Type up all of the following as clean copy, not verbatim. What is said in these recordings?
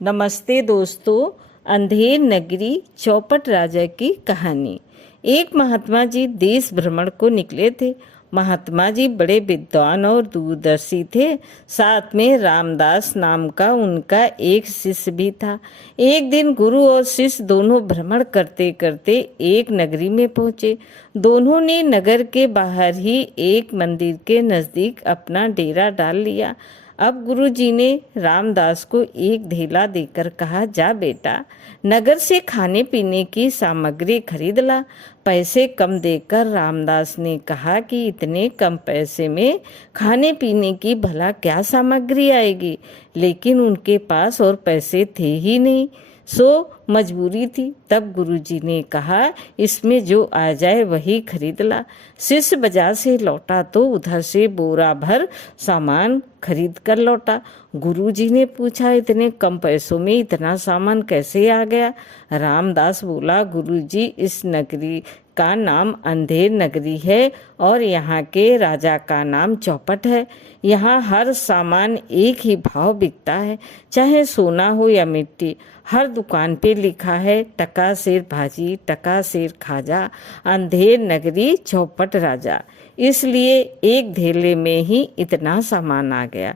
नमस्ते दोस्तों। अंधेर नगरी चौपट राजा की कहानी। एक महात्मा जी देश भ्रमण को निकले थे। महात्मा जी बड़े विद्वान और दूरदर्शी थे। साथ में रामदास नाम का उनका एक शिष्य भी था। एक दिन गुरु और शिष्य दोनों भ्रमण करते करते एक नगरी में पहुंचे। दोनों ने नगर के बाहर ही एक मंदिर के नजदीक अपना डेरा डाल लिया। अब गुरुजी ने रामदास को एक ढेला देकर कहा, जा बेटा, नगर से खाने पीने की सामग्री खरीद ला। पैसे कम देकर रामदास ने कहा कि इतने कम पैसे में खाने पीने की भला क्या सामग्री आएगी। लेकिन उनके पास और पैसे थे ही नहीं, सो मजबूरी थी। तब गुरुजी ने कहा, इसमें जो आ जाए वही खरीद ला। शिष्य बाजार से लौटा तो उधर से बोरा भर सामान खरीद कर लौटा। गुरुजी ने पूछा, इतने कम पैसों में इतना सामान कैसे आ गया? रामदास बोला, गुरुजी, इस नगरी का नाम अंधेर नगरी है और यहाँ के राजा का नाम चौपट है। यहाँ हर सामान एक ही भाव बिकता है, चाहे सोना हो या मिट्टी। हर दुकान पे लिखा है, टका सेर भाजी, टका सेर खाजा, अंधेर नगरी चौपट राजा। इसलिए एक ढेले में ही इतना सामान आ गया।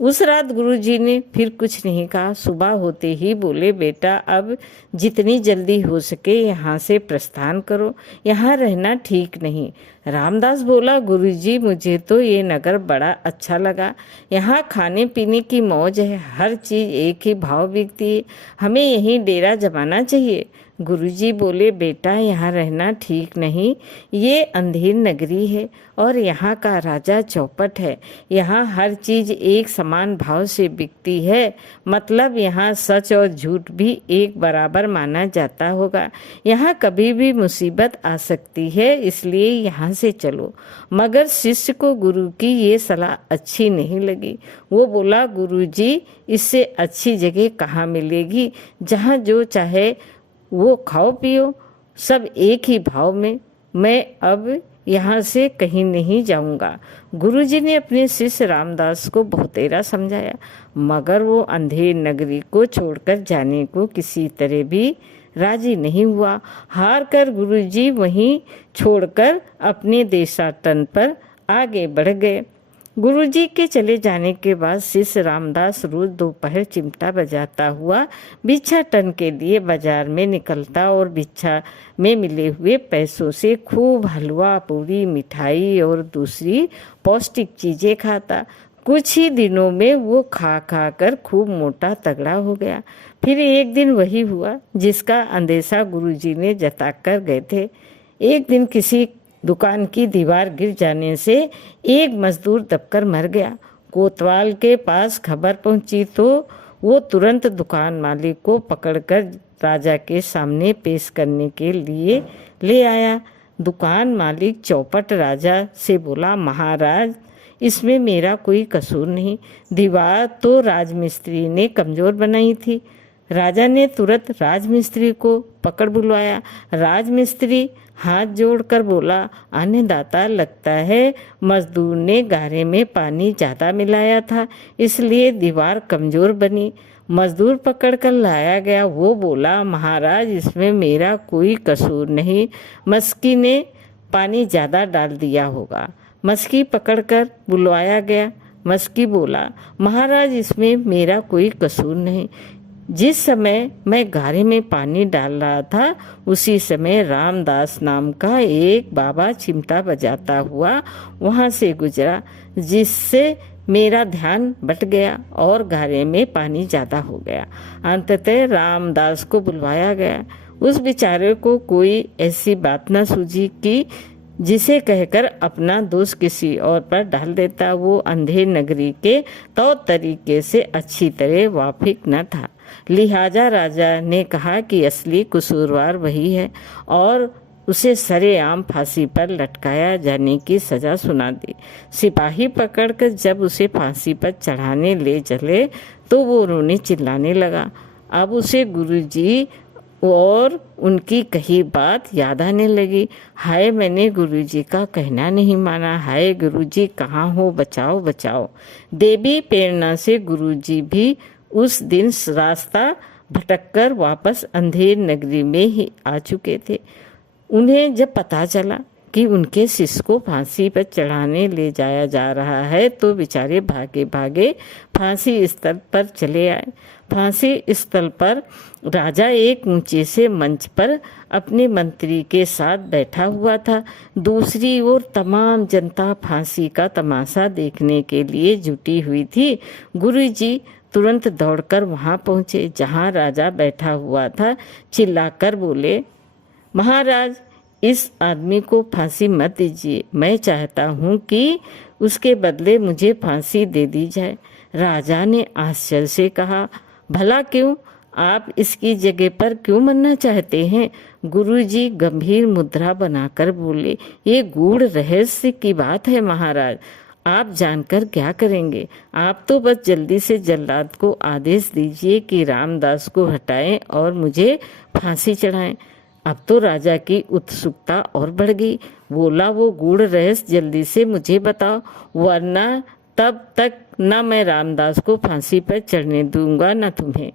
उस रात गुरुजी ने फिर कुछ नहीं कहा। सुबह होते ही बोले, बेटा, अब जितनी जल्दी हो सके यहाँ से प्रस्थान करो, यहाँ रहना ठीक नहीं। रामदास बोला, गुरुजी, मुझे तो ये नगर बड़ा अच्छा लगा। यहाँ खाने पीने की मौज है, हर चीज़ एक ही भाव बिकती है, हमें यहीं डेरा जमाना चाहिए। गुरुजी बोले, बेटा, यहाँ रहना ठीक नहीं, ये अंधेर नगरी है और यहाँ का राजा चौपट है। यहाँ हर चीज़ एक समान भाव से बिकती है, मतलब यहाँ सच और झूठ भी एक बराबर माना जाता होगा। यहाँ कभी भी मुसीबत आ सकती है, इसलिए यहाँ से चलो। मगर शिष्य को गुरु की ये सलाह अच्छी नहीं लगी। वो बोला, गुरुजी, इससे अच्छी जगह कहाँ मिलेगी? जहाँ जो चाहे वो खाओ पियो, सब एक ही भाव में। मैं अब यहाँ से कहीं नहीं जाऊँगा। गुरुजी ने अपने शिष्य रामदास को बहुतेरा समझाया, मगर वो अंधेर नगरी को छोड़कर जाने को किसी तरह भी राजी नहीं हुआ। हार कर गुरुजी वहीं छोड़कर अपने देशाटन पर आगे बढ़ गए। गुरुजी के चले जाने के बाद शिष्य रामदास रोज दोपहर चिमटा बजाता हुआ भिक्षाटन के लिए बाजार में निकलता और भिक्षा में मिले हुए पैसों से खूब हलवा, पूरी, मिठाई और दूसरी पौष्टिक चीजें खाता। कुछ ही दिनों में वो खा खा कर खूब मोटा तगड़ा हो गया। फिर एक दिन वही हुआ जिसका अंदेशा गुरुजी ने जताकर गए थे। एक दिन किसी दुकान की दीवार गिर जाने से एक मजदूर दबकर मर गया। कोतवाल के पास खबर पहुंची तो वो तुरंत दुकान मालिक को पकड़कर राजा के सामने पेश करने के लिए ले आया। दुकान मालिक चौपट राजा से बोला, महाराज, इसमें मेरा कोई कसूर नहीं, दीवार तो राजमिस्त्री ने कमजोर बनाई थी। राजा ने तुरंत राजमिस्त्री को पकड़ बुलवाया। राजमिस्त्री हाथ जोड़कर बोला, अन्नदाता, लगता है मजदूर ने गारे में पानी ज़्यादा मिलाया था, इसलिए दीवार कमज़ोर बनी। मजदूर पकड़कर लाया गया। वो बोला, महाराज, इसमें मेरा कोई कसूर नहीं, मस्की ने पानी ज़्यादा डाल दिया होगा। मस्की पकड़कर बुलवाया गया। मस्की बोला, महाराज, इसमें मेरा कोई कसूर नहीं, जिस समय मैं गारे में पानी डाल रहा था उसी समय रामदास नाम का एक बाबा चिमटा बजाता हुआ वहाँ से गुजरा, जिससे मेरा ध्यान बट गया और गारे में पानी ज़्यादा हो गया। अंततः रामदास को बुलवाया गया। उस बेचारे को कोई ऐसी बात न सूझी कि जिसे कहकर अपना दोष किसी और पर डाल देता। वो अंधेर नगरी के तौर तरीके से अच्छी तरह वाकिफ न था। लिहाजा राजा ने कहा कि असली कसूरवार वही है और उसे सरेआम फांसी पर लटकाया जाने की सजा सुना दी। सिपाही पकड़कर जब उसे फांसी पर चढ़ाने ले चले तो वो रोने चिल्लाने लगा। अब उसे गुरुजी और उनकी कही बात याद आने लगी। हाय, मैंने गुरुजी का कहना नहीं माना। हाय गुरुजी, कहाँ हो, बचाओ बचाओ। देवी प्रेरणा से गुरुजी भी उस दिन रास्ता भटककर वापस अंधेर नगरी में ही आ चुके थे। उन्हें जब पता चला कि उनके शिष्य को फांसी पर चढ़ाने ले जाया जा रहा है तो बेचारे भागे भागे फांसी स्थल पर चले आए। फांसी स्थल पर राजा एक ऊंचे से मंच पर अपने मंत्री के साथ बैठा हुआ था। दूसरी ओर तमाम जनता फांसी का तमाशा देखने के लिए जुटी हुई थी। गुरुजी तुरंत दौड़कर वहां पहुंचे जहां राजा बैठा हुआ था। चिल्लाकर बोले, महाराज, इस आदमी को फांसी मत दीजिए। मैं चाहता हूँ कि उसके बदले मुझे फांसी दे दी जाए। राजा ने आश्चर्य से कहा, भला क्यों? आप इसकी जगह पर क्यों मरना चाहते हैं? गुरुजी गंभीर मुद्रा बनाकर बोले, ये गूढ़ रहस्य की बात है महाराज, आप जानकर क्या करेंगे? आप तो बस जल्दी से जल्लाद को आदेश दीजिए कि रामदास को हटाएं और मुझे फांसी चढ़ाएं। अब तो राजा की उत्सुकता और बढ़ गई। बोला, वो गूढ़ रहस्य जल्दी से मुझे बताओ, वरना तब तक न मैं रामदास को फांसी पर चढ़ने दूंगा न तुम्हें।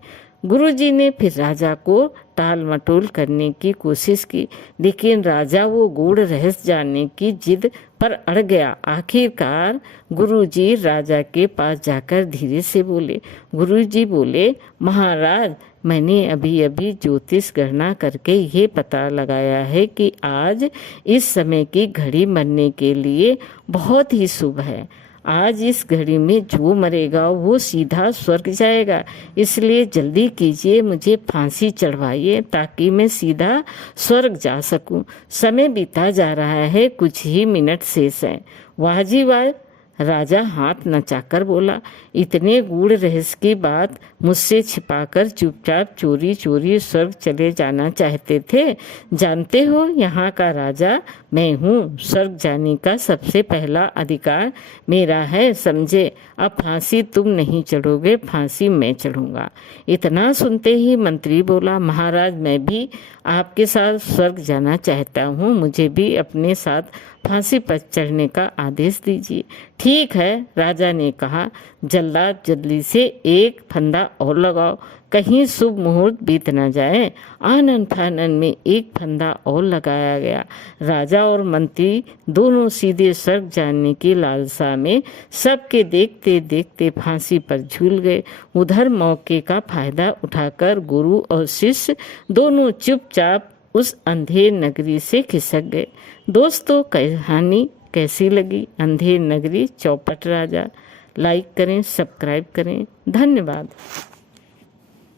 गुरुजी ने फिर राजा को टाल मटोल करने की कोशिश की, लेकिन राजा वो गूढ़ रहस्य जानने की जिद पर अड़ गया। आखिरकार गुरुजी राजा के पास जाकर धीरे से बोले। गुरुजी बोले, महाराज, मैंने अभी अभी ज्योतिष गणना करके ये पता लगाया है कि आज इस समय की घड़ी मरने के लिए बहुत ही शुभ है। आज इस घड़ी में जो मरेगा वो सीधा स्वर्ग जाएगा। इसलिए जल्दी कीजिए, मुझे फांसी चढ़वाइए ताकि मैं सीधा स्वर्ग जा सकूं। समय बीता जा रहा है, कुछ ही मिनट शेष हैं। वाह जी वाह, राजा हाथ नचाकर बोला, इतने गूढ़ रहस्य की बात मुझसे छिपाकर चुपचाप चोरी चोरी स्वर्ग चले जाना चाहते थे। जानते हो, यहाँ का राजा मैं हूँ। स्वर्ग जाने का सबसे पहला अधिकार मेरा है, समझे? अब फांसी तुम नहीं चढ़ोगे, फांसी मैं चढ़ूंगा। इतना सुनते ही मंत्री बोला, महाराज, मैं भी आपके साथ स्वर्ग जाना चाहता हूँ, मुझे भी अपने साथ फांसी पर चढ़ने का आदेश दीजिए। ठीक है, राजा ने कहा। जल्लाद, जल्दी से एक फंदा और लगाओ, कहीं शुभ मुहूर्त बीत न जाए। आनन फानन में एक फंदा और लगाया गया। राजा और मंत्री दोनों सीधे स्वर्ग जाने की लालसा में सबके देखते देखते फांसी पर झूल गए। उधर मौके का फायदा उठाकर गुरु और शिष्य दोनों चुपचाप उस अंधेर नगरी से खिसक गए। दोस्तों, कहानी कैसी लगी? अंधेर नगरी, चौपट राजा। लाइक करें, सब्सक्राइब करें। धन्यवाद।